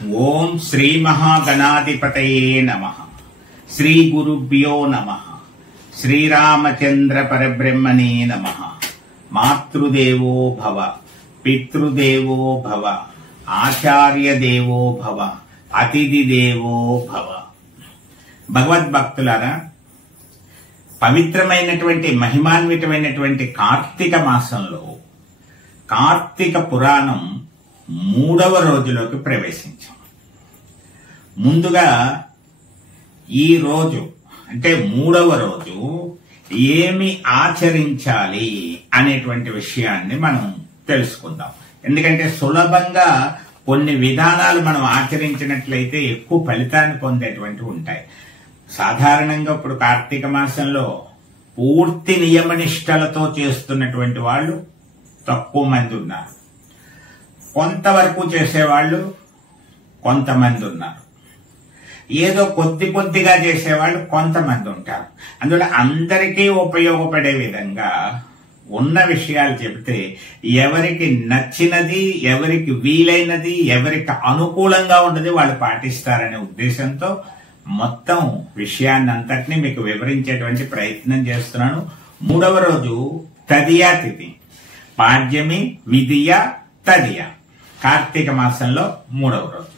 ఓం శ్రీ మహాగణాధిపతయే నమః. శ్రీ గురుభ్యో నమః. శ్రీరామచంద్ర పరబ్రహ్మణే నమః. మాతృదేవో భవ, పితృదేవో భవ, ఆచార్య దేవో భవ, అతిథి దేవో భవ. భగవద్భక్తులారా, పవిత్రమైనటువంటి మహిమాన్వితమైనటువంటి కార్తీక మాసంలో కార్తీక పురాణం 3వ రోజులోకి ప్రవేశించాం. ముందుగా ఈ రోజు అంటే 3వ రోజు ఏమి ఆచరించాలి అనేటువంటి విషయాన్ని మనం తెలుసుకుందాం. ఎందుకంటే సులభంగా కొన్ని విధానాలు మనం ఆచరించినట్లయితే ఎక్కువ ఫలితాన్ని పొందేటువంటి ఉంటాయి. సాధారణంగా ఇప్పుడు కార్తీక మాసంలో పూర్తి నియమనిష్టలతో చేస్తున్నటువంటి వాళ్ళు తక్కువ మంది ఉన్నారు. కొంతవరకు చేసేవాళ్ళు కొంతమంది ఉన్నారు. ఏదో కొద్దిగా చేసేవాళ్ళు కొంతమంది ఉంటారు. అందువల్ల అందరికీ ఉపయోగపడే విధంగా ఉన్న విషయాలు చెబితే ఎవరికి నచ్చినది, ఎవరికి వీలైనది, ఎవరికి అనుకూలంగా ఉన్నది వాళ్ళు పాటిస్తారనే ఉద్దేశంతో మొత్తం విషయాన్ని అంతటినీ మీకు వివరించేటువంటి ప్రయత్నం చేస్తున్నాను. 3వ రోజు తదియా తిథి, పాడ్యమి, విదియ, తదియ. కార్తీక మాసంలో 3వ రోజు.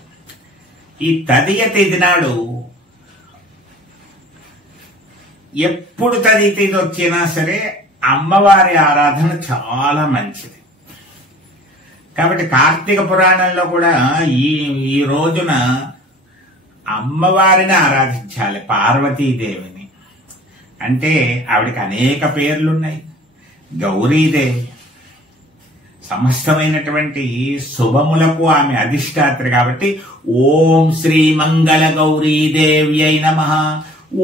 ఈ తదియ తిథి నాడు ఎప్పుడు తదియ తిథి వచ్చినా సరే అమ్మవారి ఆరాధన చాలా మంచిది. కాబట్టి కార్తీక పురాణంలో కూడా ఈ రోజున అమ్మవారిని ఆరాధించాలి, పార్వతీదేవిని. అంటే ఆవిడకి అనేక పేర్లున్నాయి. గౌరీదేవి, సమస్తమైనటువంటి శుభములకు ఆమె అధిష్టాత్రి కాబట్టి ఓం శ్రీ మంగళ గౌరీదేవ్యై నమః,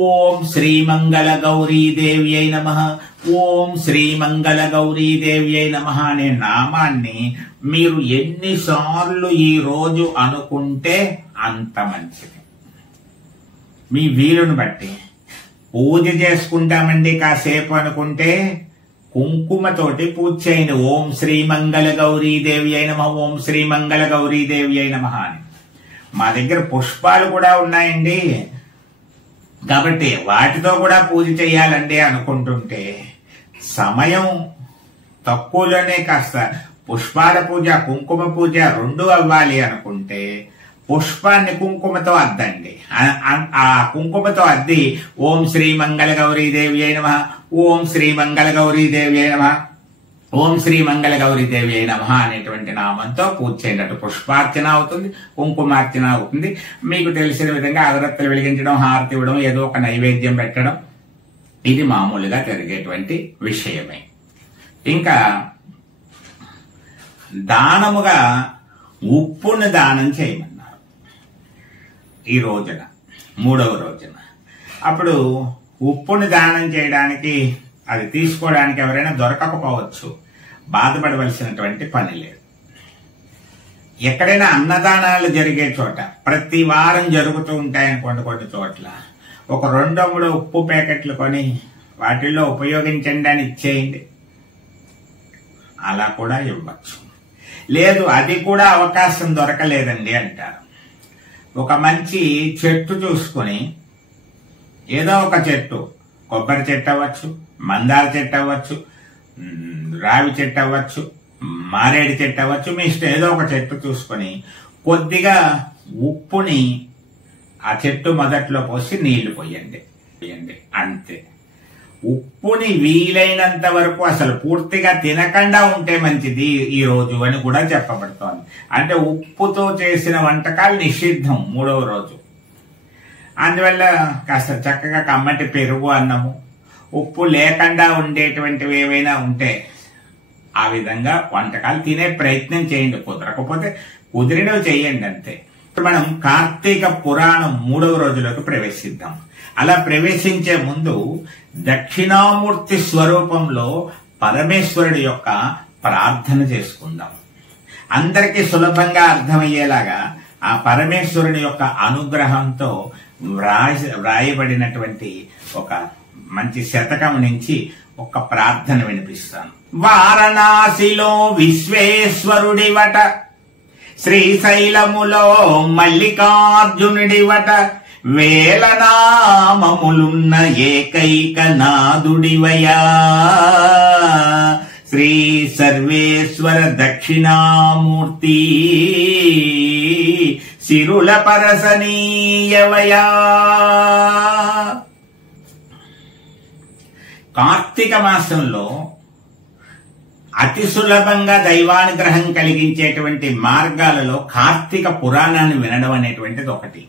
ఓం శ్రీ మంగళ గౌరీదేవ్యై నమః, ఓం శ్రీ మంగళ గౌరీదేవ్యై నమః అనే నామాన్ని మీరు ఎన్నిసార్లు ఈ రోజు అనుకుంటే అంత మంచిది. మీ వీలును బట్టి పూజ చేసుకుంటామండి కాసేపు అనుకుంటే కుంకుమతోటి పూజ చేయండి. ఓం శ్రీ మంగళ గౌరీదేవి అయిన నమః, ఓం శ్రీ మంగళ గౌరీదేవి అయిన నమః అని. మా దగ్గర పుష్పాలు కూడా ఉన్నాయండి, కాబట్టి వాటితో కూడా పూజ చేయాలండి అనుకుంటుంటే సమయం తక్కువలోనే కాస్త పుష్పాల పూజ, కుంకుమ పూజ 2 అవ్వాలి అనుకుంటే పుష్పాన్ని కుంకుమతో అద్దండి. ఆ కుంకుమతో అద్ది ఓం శ్రీ మంగళ గౌరీదేవి అయిన నమః, ఓం శ్రీ మంగళ గౌరీదేవి అయిన నమః, ఓం శ్రీ మంగళ గౌరీదేవి అయిన నమః అనేటువంటి నామంతో పూజ చేయండి. అటు పుష్పార్చన అవుతుంది, కుంకుమార్చన అవుతుంది. మీకు తెలిసిన విధంగా అగరత్తులు వెలిగించడం, హారతి ఇవ్వడం, ఏదో ఒక నైవేద్యం పెట్టడం, ఇది మామూలుగా జరిగేటువంటి విషయమే. ఇంకా దానముగా ఉప్పును దానం చేయమన్నారు ఈ రోజున, 3వ రోజున. అప్పుడు ఉప్పుని దానం చేయడానికి, అది తీసుకోవడానికి ఎవరైనా దొరకకపోవచ్చు, బాధపడవలసినటువంటి పని లేదు. ఎక్కడైనా అన్నదానాలు జరిగే చోట, ప్రతి వారం జరుగుతూ ఉంటాయనుకోండి కొన్ని చోట్ల, ఒక 2-3 ఉప్పు ప్యాకెట్లు కొని వాటిల్లో ఉపయోగించండి అని ఇచ్చేయండి. అలా కూడా ఇవ్వచ్చు. లేదు అది కూడా అవకాశం దొరకలేదండి అంటారు, ఒక మంచి చెట్టు చూసుకుని, ఏదో ఒక చెట్టు, కొబ్బరి చెట్టు అవ్వచ్చు, మందార చెట్టు అవ్వచ్చు, రావి చెట్టు అవ్వచ్చు, మారేడు చెట్టు అవ్వచ్చు, మీ ఇష్టం, ఏదో ఒక చెట్టు చూసుకొని కొద్దిగా ఉప్పుని ఆ చెట్టు మొదట్లో పోసి నీళ్లు పోయండి. అంతే. ఉప్పుని వీలైనంత వరకు అసలు పూర్తిగా తినకుండా ఉంటే మంచిది ఈ రోజు అని కూడా చెప్పబడుతోంది. అంటే ఉప్పుతో చేసిన వంటకాలు నిషిద్ధం 3వ రోజు. అందువల్ల కాస్త చక్కగా కమ్మటి పెరుగు అన్నము, ఉప్పు లేకుండా ఉండేటువంటివి ఏవైనా ఉంటే ఆ విధంగా వంటకాలు తినే ప్రయత్నం చేయండి. కుదరకపోతే కుదిరినవి చేయండి అంతే. మనం కార్తీక పురాణం 3వ రోజులోకి ప్రవేశిద్దాం. అలా ప్రవేశించే ముందు దక్షిణామూర్తి స్వరూపంలో పరమేశ్వరుడి యొక్క ప్రార్థన చేసుకుందాం. అందరికీ సులభంగా అర్థమయ్యేలాగా ఆ పరమేశ్వరుని యొక్క అనుగ్రహంతో వ్రాయబడినటువంటి ఒక మంచి శతకం నుంచి ఒక ప్రార్థన వినిపిస్తాను. వారణాసిలో విశ్వేశ్వరుడివట శ్రీశైలములో మల్లికార్జునుడివట వేల నామములున్న ఏకైక నాదుడివయా శ్రీ సర్వేశ్వర దక్షిణామూర్తి సిరుల పరసనీయవయా. కార్తీక మాసంలో అతి సులభంగా దైవానుగ్రహం కలిగించేటువంటి మార్గాలలో కార్తీక పురాణాన్ని వినడం అనేటువంటిది ఒకటి.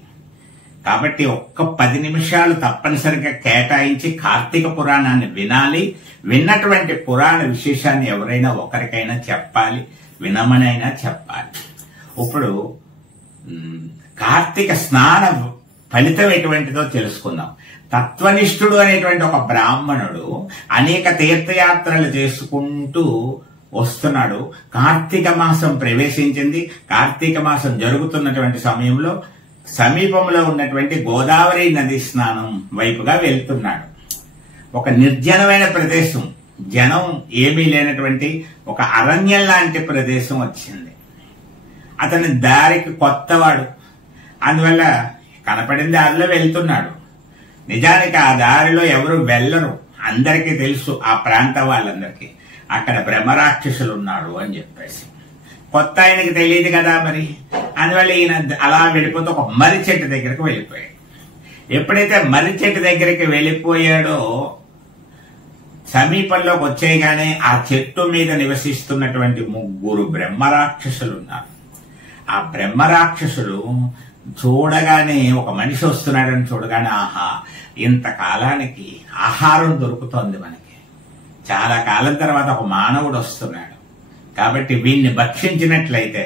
కాబట్టి ఒక్క 10 నిమిషాలు తప్పనిసరిగా కేటాయించి కార్తీక పురాణాన్ని వినాలి. విన్నటువంటి పురాణ విశేషాన్ని ఎవరైనా ఒకరికైనా చెప్పాలి, వినమనైనా చెప్పాలి. ఇప్పుడు కార్తీక స్నాన ఫలితం ఎటువంటిదో తెలుసుకుందాం. తత్వనిష్ఠుడు అనేటువంటి ఒక బ్రాహ్మణుడు అనేక తీర్థయాత్రలు చేసుకుంటూ వస్తున్నాడు. కార్తీక మాసం ప్రవేశించింది. కార్తీక మాసం జరుగుతున్నటువంటి సమయంలో సమీపంలో ఉన్నటువంటి గోదావరి నది స్నానం వైపుగా వెళ్తున్నాడు. ఒక నిర్జనమైన ప్రదేశం, జనం ఏమీ లేనటువంటి ఒక అరణ్యం లాంటి ప్రదేశం వచ్చింది. అతని దారికి కొత్తవాడు, అందువల్ల కనపడిన దారిలో వెళ్తున్నాడు. నిజానికి ఆ దారిలో ఎవరు వెళ్ళరు, అందరికీ తెలుసు, ఆ ప్రాంత వాళ్ళందరికీ అక్కడ బ్రహ్మరాక్షసులు ఉన్నారు అని చెప్పేసి. కొత్త ఆయనకి తెలియదు కదా మరి, అందువల్ల ఈయన అలా వెళ్ళిపోతే ఒక మర్రి చెట్టు దగ్గరికి వెళ్ళిపోయాడు. ఎప్పుడైతే మర్రి చెట్టు దగ్గరికి వెళ్ళిపోయాడో సమీపంలోకి వచ్చేయగానే ఆ చెట్టు మీద నివసిస్తున్నటువంటి 3 బ్రహ్మరాక్షసులు ఉన్నారు. ఆ బ్రహ్మరాక్షసులు చూడగానే, ఒక మనిషి వస్తున్నాడని చూడగానే, ఆహా, ఇంతకాలానికి ఆహారం దొరుకుతోంది మనకి, చాలా కాలం తర్వాత ఒక మానవుడు వస్తున్నాడు, కాబట్టి వీడిని భక్షించినట్లయితే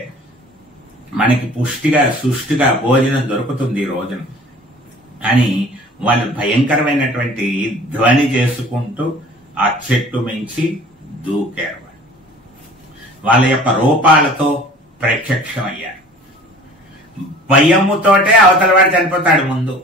మనకి పుష్టిగా సుష్టిగా భోజనం దొరుకుతుంది ఈ రోజున అని వాళ్ళు భయంకరమైనటువంటి ధ్వని చేసుకుంటూ ఆ చెట్టు మించి దూకారు. వాళ్ళ యొక్క రూపాలతో ప్రత్యక్షమయ్యారు. భయముతోటే అవతల వాడు చనిపోతాడు ముందు,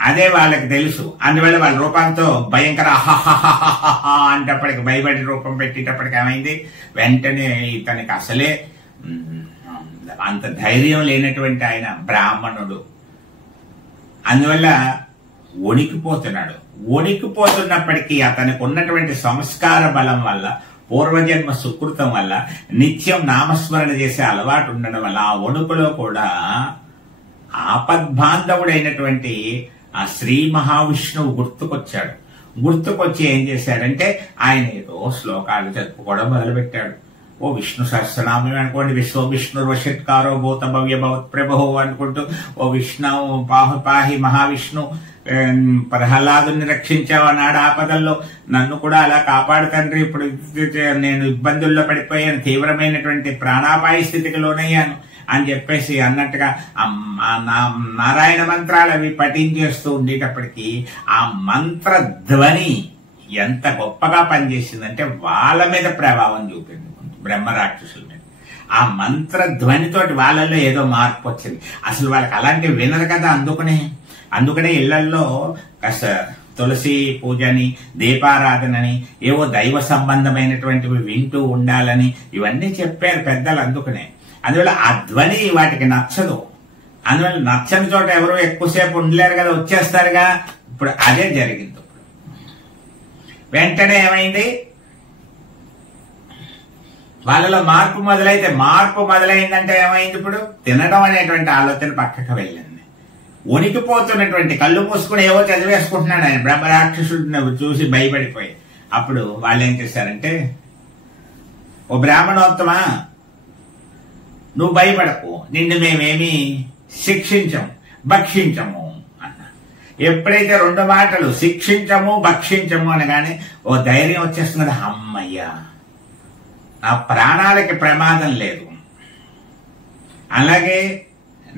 అదే వాళ్ళకి తెలుసు. అందువల్ల వాళ్ళ రూపంతో భయంకర అహహహహహ అంటప్పటికి భయపడి రూపం పెట్టేటప్పటికి ఏమైంది, వెంటనే ఇతనికి అసలే అంత ధైర్యం లేనటువంటి ఆయన బ్రాహ్మణుడు, అందువల్ల వణికిపోతున్నాడు. వణికిపోతున్నప్పటికీ అతనికి ఉన్నటువంటి సంస్కార బలం వల్ల, పూర్వజన్మ సుకృతం వల్ల, నిత్యం నామస్మరణ చేసే అలవాటు ఉండడం వల్ల ఆ వణుకులో కూడా ఆపద్బాంధవుడైనటువంటి ఆ శ్రీ మహావిష్ణువు గుర్తుకొచ్చాడు. గుర్తుకొచ్చి ఏం చేశాడంటే ఆయన ఏదో శ్లోకాలు చెప్పుకోవడం మొదలుపెట్టాడు. ఓ విష్ణు సహస్రనామం అనుకోండి, విశ్వ విష్ణుర్వషట్కారో భూత భవ్య భవత్ ప్రభో అనుకుంటూ, ఓ విష్ణు పాహి మహావిష్ణు ప్రహ్లాదుని రక్షించావు అన్నాడు ఆపదల్లో, నన్ను కూడా అలా కాపాడు తండ్రి, ఇప్పుడు నేను ఇబ్బందుల్లో పడిపోయాను, తీవ్రమైనటువంటి ప్రాణాపాయ స్థితికి లోనయ్యాను అని చెప్పేసి అన్నట్టుగా నారాయణ మంత్రాలు అవి పఠించేస్తూ ఉండేటప్పటికీ ఆ మంత్ర ధ్వని ఎంత గొప్పగా పనిచేసిందంటే వాళ్ళ మీద ప్రభావం చూపింది, బ్రహ్మరాక్షసుల మీద. ఆ మంత్ర ధ్వనితోటి వాళ్ళల్లో ఏదో మార్పు వచ్చింది. అసలు వాళ్ళకి అలాంటివి వినరు కదా, అందుకనే ఇళ్లల్లో కాస్త తులసి పూజని, దీపారాధనని, ఏవో దైవ సంబంధమైనటువంటివి వింటూ ఉండాలని ఇవన్నీ చెప్పారు పెద్దలు. అందువల్ల ఆ ధ్వని వాటికి నచ్చదు. అందువల్ల నచ్చని చోట ఎవరు ఎక్కువసేపు ఉండలేరు కదా, వచ్చేస్తారుగా. ఇప్పుడు అదే జరిగింది. వెంటనే ఏమైంది, వాళ్ళలో మార్పు మొదలైందంటే ఏమైంది, ఇప్పుడు తినడం అనేటువంటి ఆలోచన పక్కకు వెళ్ళింది. వణికిపోతున్నటువంటి, కళ్ళు మూసుకుని ఏవో చదివేసుకుంటున్నాడు ఆయన, బ్రహ్మరాక్షసుడిని చూసి భయపడిపోయి. అప్పుడు వాళ్ళు ఏం చేశారంటే, ఓ బ్రాహ్మణోత్తమా, నువ్వు భయపడకు, నిన్ను మేమేమి శిక్షించము భక్షించము అన్న. ఎప్పుడైతే 2 మాటలు శిక్షించము భక్షించము అనగానే ఓ ధైర్యం వచ్చేస్తుంది. అమ్మయ్యా, నా ప్రాణాలకి ప్రమాదం లేదు, అలాగే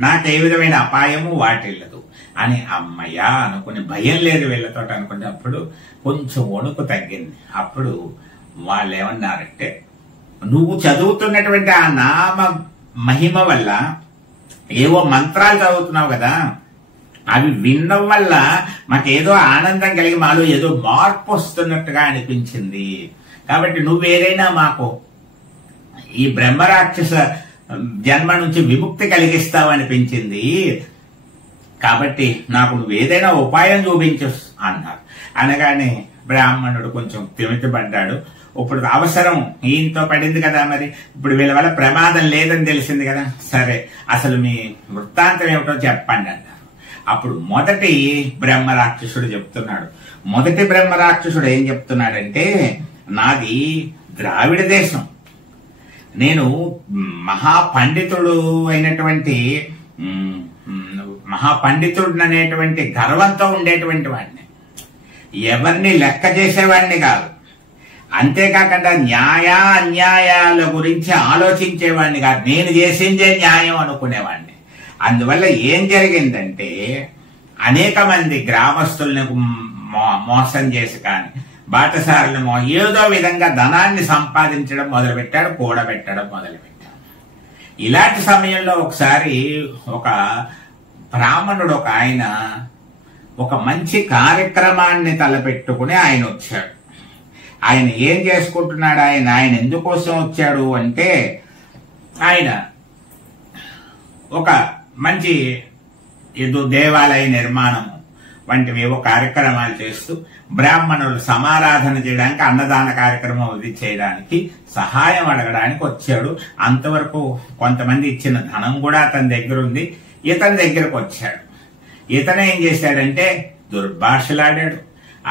నాకు ఏ విధమైన అపాయము వాటిల్లదు అని అమ్మయ్యా అనుకుని, భయం లేదు వీళ్ళతో అనుకున్నప్పుడు కొంచెం వణుకు తగ్గింది. అప్పుడు వాళ్ళు ఏమన్నారంటే, నువ్వు చదువుతున్నటువంటి ఆ నామ మహిమ వల్ల ఏవో మంత్రాలు చదువుతున్నావు కదా, అవి వినడం వల్ల మాకేదో ఆనందం కలిగి మాలో ఏదో మార్పు వస్తున్నట్టుగా అనిపించింది. కాబట్టి నువ్వేదైనా మాకు ఈ బ్రహ్మరాక్షస జన్మ నుంచి విముక్తి కలిగిస్తావనిపించింది, కాబట్టి నాకు నువ్వు ఏదైనా ఉపాయం చూపించు అన్నారు. అనగానే బ్రాహ్మణుడు కొంచెం తిమితపడ్డాడు. ఇప్పుడు అవసరం ఈయనతో పడింది కదా, మరి ఇప్పుడు వీళ్ళ వల్ల ప్రమాదం లేదని తెలిసింది కదా, సరే అసలు మీ వృత్తాంతం ఏమిటో చెప్పండి అన్నారు. అప్పుడు మొదటి బ్రహ్మరాక్షసుడు చెప్తున్నాడు. మొదటి బ్రహ్మరాక్షసుడు ఏం చెప్తున్నాడంటే, నాది ద్రావిడ దేశం, నేను మహాపండితుడు అయినటువంటి మహాపండితుడు అనేటువంటి గర్వంతో ఉండేటువంటి వాడిని, ఎవరిని లెక్క చేసేవాడిని కాదు, అంతేకాకుండా న్యాయ అన్యాయాల గురించి ఆలోచించేవాడిని కాదు, నేను చేసిందే న్యాయం అనుకునేవాడిని. అందువల్ల ఏం జరిగిందంటే అనేక మంది గ్రామస్తుల్ని మోసం చేసి కానీ బాటసారులను ఏదో విధంగా ధనాన్ని సంపాదించడం మొదలుపెట్టాడు, కూడబెట్టడం మొదలుపెట్టాడు. ఇలాంటి సమయంలో ఒకసారి ఒక బ్రాహ్మణుడు ఒక ఆయన ఒక మంచి కార్యక్రమాన్ని తలపెట్టుకుని ఆయన వచ్చాడు. ఆయన ఏం చేసుకుంటున్నాడు, ఆయన ఎందుకోసం వచ్చాడు అంటే, ఆయన ఒక మంచి ఏదో దేవాలయ నిర్మాణం వంటివి ఏవో కార్యక్రమాలు చేస్తూ బ్రాహ్మణులు సమారాధన చేయడానికి, అన్నదాన కార్యక్రమం అది చేయడానికి సహాయం అడగడానికి వచ్చాడు. అంతవరకు కొంతమంది ఇచ్చిన ధనం కూడా అతని దగ్గర ఉంది. ఇతని దగ్గరకు వచ్చాడు. ఇతను ఏం చేశాడంటే దుర్భాషలాడాడు,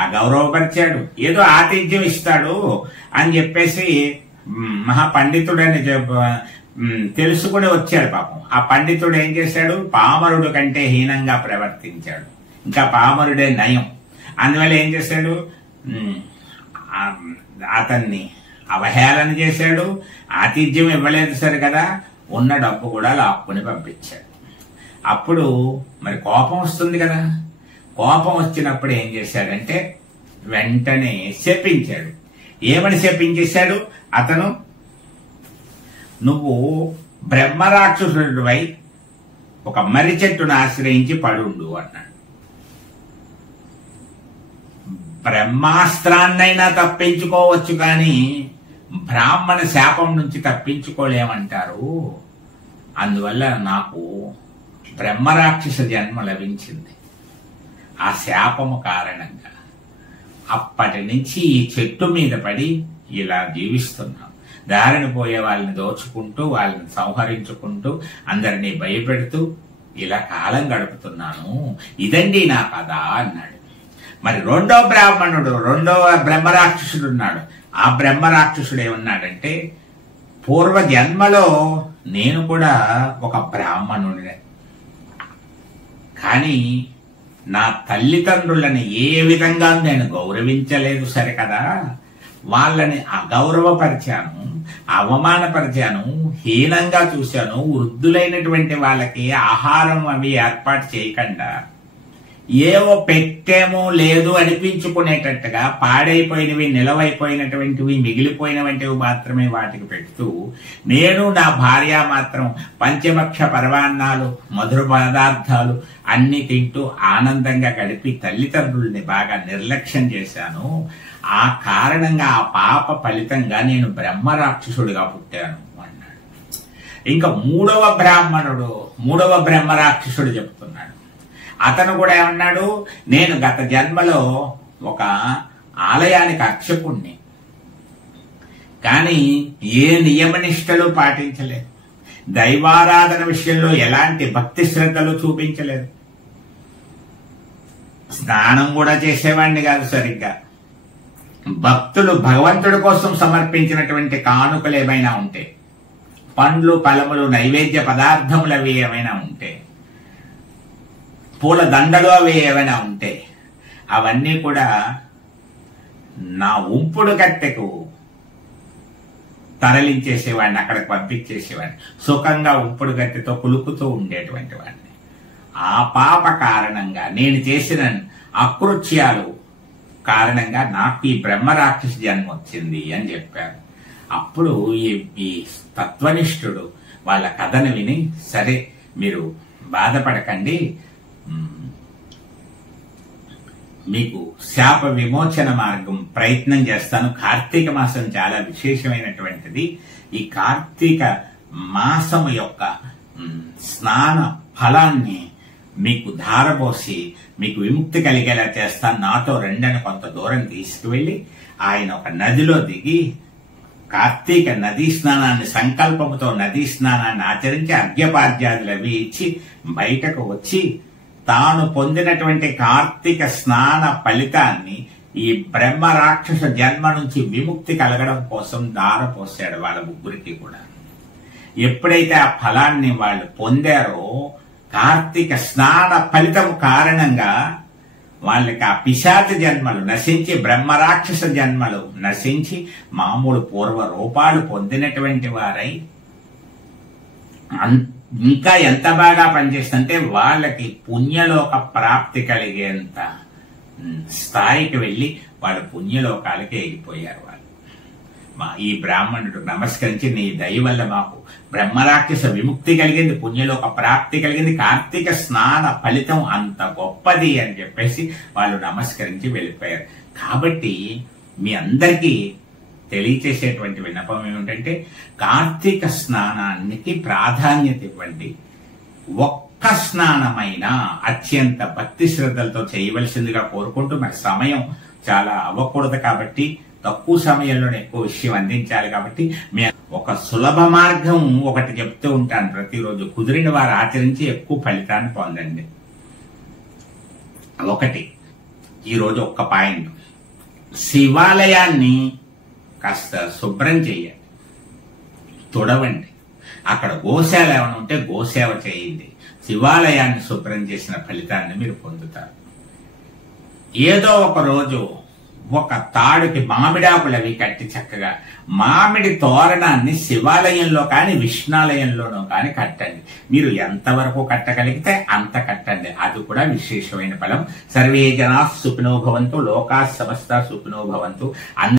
అగౌరవపరిచాడు, ఏదో ఆతిథ్యం ఇస్తాడు అని చెప్పేసి మహాపండితుడని తెలుసుకుని వచ్చాడు. పాపం ఆ పండితుడు ఏం చేశాడు, పామరుడు కంటే హీనంగా ప్రవర్తించాడు, ఇంకా పామరుడే నయం. అందువల్ల ఏం చేశాడు, అతన్ని అవహేళన చేశాడు, ఆతిథ్యం ఇవ్వలేదు సరే కదా, ఉన్న డబ్బు కూడా లాక్కుని పంపించాడు. అప్పుడు మరి కోపం వస్తుంది కదా, కోపం వచ్చినప్పుడు ఏం చేశాడంటే వెంటనే శపించాడు. ఏమని శపించేశాడు, అతను నువ్వు బ్రహ్మరాక్షసుడివై ఒక మర్రి చెట్టును ఆశ్రయించి పడుండు అన్నాడు. బ్రహ్మాస్త్రాన్నైనా తప్పించుకోవచ్చు కానీ బ్రాహ్మణ శాపం నుంచి తప్పించుకోలేమంటారు. అందువల్ల నాకు బ్రహ్మరాక్షస జన్మ లభించింది. ఆ శాపము కారణంగా అప్పటి నుంచి ఈ చెట్టు మీద పడి ఇలా జీవిస్తున్నాం. దారిని పోయే వాళ్ళని దోచుకుంటూ, వాళ్ళని సంహరించుకుంటూ, అందరినీ భయపెడుతూ ఇలా కాలం గడుపుతున్నాను. ఇదండి నా కథ అన్నాడు. మరి రెండవ బ్రహ్మరాక్షసుడు ఉన్నాడు. ఆ బ్రహ్మరాక్షసుడు ఏమన్నాడంటే, పూర్వ జన్మలో నేను కూడా ఒక బ్రాహ్మణుడినే, కానీ నా తల్లిదండ్రులని ఏ విధంగా నేను గౌరవించలేదు సరే కదా, వాళ్ళని అగౌరవపరిచాను, అవమానపరిచాను, హీనంగా చూశాను. వృద్ధులైనటువంటి వాళ్ళకి ఆహారం అవి ఏర్పాటు చేయకుండా ఏవో పెట్టేమో లేదు అనిపించుకునేటట్టుగా పాడైపోయినవి, నిలవైపోయినటువంటివి, మిగిలిపోయినటువంటివి మాత్రమే వాటికి పెడుతూ, నేను నా భార్య మాత్రం పంచభక్ష పరమాన్నాలు, మధుర పదార్థాలు అన్ని తింటూ ఆనందంగా గడిపి తల్లిదండ్రుల్ని బాగా నిర్లక్ష్యం చేశాను. ఆ కారణంగా ఆ పాప ఫలితంగా నేను బ్రహ్మరాక్షసుడిగా పుట్టాను అన్నాడు. ఇంకా మూడవ బ్రహ్మరాక్షసుడు చెప్తున్నాడు. అతను కూడా ఏమన్నాడు, నేను గత జన్మలో ఒక ఆలయానికి అర్చకుణ్ణి, కానీ ఏ నియమనిష్టలు పాటించలేదు, దైవారాధన విషయంలో ఎలాంటి భక్తి శ్రద్ధలు చూపించలేదు, స్నానం కూడా చేసేవాడిని కాదు సరిగ్గా. భక్తులు భగవంతుడి కోసం సమర్పించినటువంటి కానుకలు ఏమైనా ఉంటే, పండ్లు ఫలములు నైవేద్య పదార్థములు అవి ఏమైనా ఉంటే, పూల దండలు అవి ఏమైనా ఉంటే అవన్నీ కూడా నా ఉంపుడు కట్టెకు తరలించేసేవాడిని, అక్కడికి పంపించేసేవాడిని. సుఖంగా ఉంపుడు కట్టెతో కులుకుతూ ఉండేటువంటి వాడిని. ఆ పాప కారణంగా, నేను చేసిన అకృత్యాలు కారణంగా నాకు ఈ బ్రహ్మరాక్షస జన్మ వచ్చింది అని చెప్పారు. అప్పుడు ఈ తత్వనిష్ఠుడు వాళ్ళ కథను విని, సరే మీరు బాధపడకండి, మీకు శాప విమోచన మార్గం ప్రయత్నం చేస్తాను. కార్తీక మాసం చాలా విశేషమైనటువంటిది. ఈ కార్తీక మాసము యొక్క స్నాన ఫలాన్ని మీకు ధారపోసి మీకు విముక్తి కలిగేలా చేస్తాను, నాతో రెండని కొంత దూరం తీసుకువెళ్లి ఆయన ఒక నదిలో దిగి కార్తీక నదీ స్నానాన్ని సంకల్పముతో నదీ స్నానాన్ని ఆచరించి అర్ఘ్యపాద్యాదులు అవి ఇచ్చి బయటకు వచ్చి తాను పొందినటువంటి కార్తీక స్నాన ఫలితాన్ని ఈ బ్రహ్మ రాక్షస జన్మ నుంచి విముక్తి కలగడం కోసం ధారపోసాడు వాళ్ళ ముగ్గురికి కూడా. ఎప్పుడైతే ఆ ఫలాన్ని వాళ్ళు పొందారో కార్తీక స్నాన ఫలితం కారణంగా వాళ్ళకి ఆ పిశాచ జన్మలు నశించి బ్రహ్మరాక్షస జన్మలు నశించి మామూలు పూర్వ రూపాలు పొందినటువంటి వారై ఇంకా ఎంత బాగా పనిచేస్తుంటే వాళ్ళకి పుణ్యలోక ప్రాప్తి కలిగేంత స్థాయికి వెళ్లి వాళ్ళు పుణ్యలోకాలకి ఎగిపోయారు. వాళ్ళు ఈ బ్రాహ్మణుడు నమస్కరించి నీ దయ వల్ల మాకు బ్రహ్మరాక్షస విముక్తి కలిగింది, పుణ్యలోక ప్రాప్తి కలిగింది, కార్తీక స్నాన ఫలితం అంత గొప్పది అని చెప్పేసి వాళ్ళు నమస్కరించి వెళ్ళిపోయారు. కాబట్టి మీ అందరికీ తెలియచేసేటువంటి విన్నపం ఏమిటంటే కార్తీక స్నానానికి ప్రాధాన్యత ఇవ్వండి. ఒక్క స్నానమైనా అత్యంత భక్తి శ్రద్ధలతో చేయవలసిందిగా కోరుకుంటూ, మరి సమయం చాలా అవ్వకూడదు కాబట్టి తక్కువ సమయంలోనే ఎక్కువ విషయం అందించాలి కాబట్టి ఒక సులభ మార్గం ఒకటి చెప్తూ ఉంటాను ప్రతిరోజు. కుదిరిన వారు ఆచరించి ఎక్కువ ఫలితాన్ని పొందండి. ఒకటి, ఈరోజు ఒక్క పాయింట్, శివాలయాన్ని కాస్త శుభ్రం చేయండి, తుడవండి. అక్కడ గోసేవ ఏమైనా ఉంటే గోసేవ చేయండి. శివాలయాన్ని శుభ్రం చేసిన ఫలితాన్ని మీరు పొందుతారు. ఏదో ఒక రోజు ఒక తాడుకి మామిడాకులు అవి కట్టి చక్కగా మామిడి తోరణాన్ని శివాలయంలో కానీ విష్ణాలయంలోనూ కానీ కట్టండి. మీరు ఎంతవరకు కట్టగలిగితే అంత కట్టండి, అది కూడా విశేషమైన ఫలం. సర్వే జనా సుఖినో భవంతు, లోకా సమస్త సుఖినో భవంతు.